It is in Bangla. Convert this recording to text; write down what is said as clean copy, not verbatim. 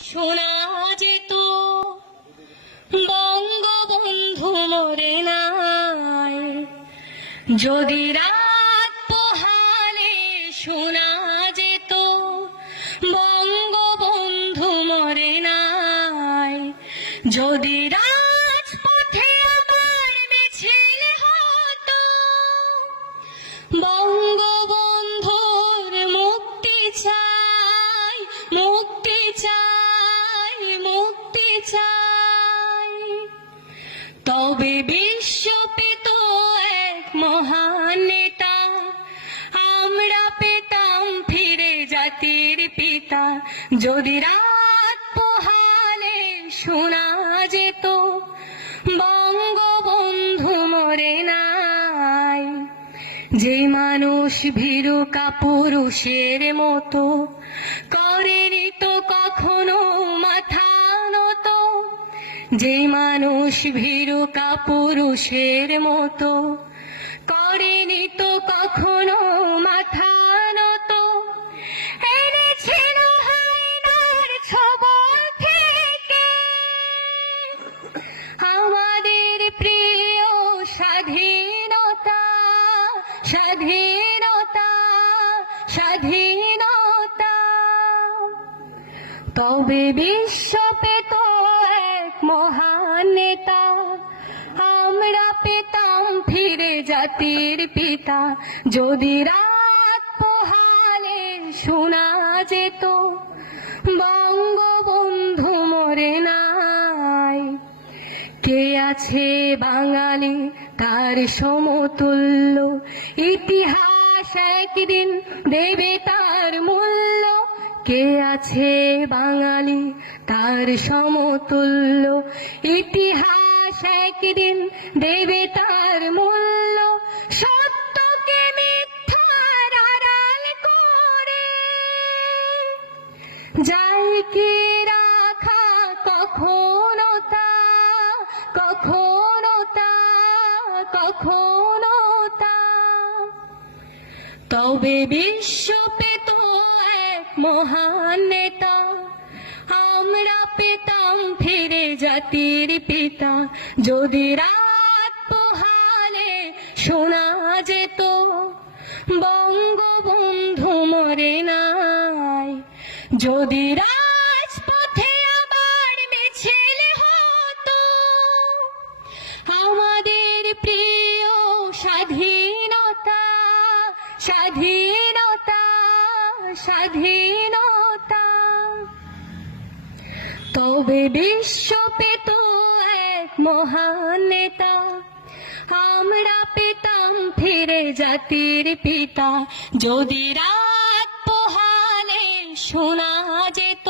শোনা যেত বঙ্গবন্ধু মরে নাই। যদি রাত পোহালে শোনা যেত বঙ্গবন্ধু মরে নাই। যদি রাজপথে আবার মিছিল হতো বঙ্গবন্ধুর মুক্তি চাই, মুক্তি চাই, মুক্তি চাই। তবে বিশ্ব পেত এক মহান নেতা, আমরা পেতাম ফিরে জাতির পিতা। যদি রাত পোহালে শোনা যেত বঙ্গবন্ধু মরে নাই। যে মানুষ ভীরু কাপুরুষের মতো করেনি তো কখনো মাথা নত। যে মানুষ ভীরু কাপুরুষের মতো করেনি তো কখনো মাথা নত। এনেছিল হায়নার ছবল থেকে আমাদের প্রিয় স্বাধীনতা, স্বাধীনতা, স্বাধীনতা। তবে বিশ্ব পেত এক মহান নেতা, আমরা পেতাম ফিরে জাতির পিতা। যদি রাত পোহালে শোনা যেত বঙ্গবন্ধু মরে নাই। কে আছে বাঙালি তার সমতুল্য, ইতিহাস একদিন দেবে তার মূল্য। কে আছে বাঙালি তার সমতুল্য, ইতিহাস একদিন দেবে তার মূল্য। সত্যকে মিথ্যার আড়াল করে যায় কি রাখা কখনো তা, কখনো তা, কখনো তা। তবে বিশ্ব পেত এক মহান নেতা, আমরা পেতাম ফিরে জাতির পিতা। যদি রাত পোহালে শোনা যেত বঙ্গবন্ধু মরে নাই। যদি রাজপথে আবার মিছিল হতো আমাদের প্রিয় স্বাধীনতা, স্বাধীনতা, স্বাধীনতা। তবে বিশ্ব পেত এক মহান নেতা, আমরা পেতাম ফিরে জাতির পিতা। যদি রাত পোহালে শোনা যেত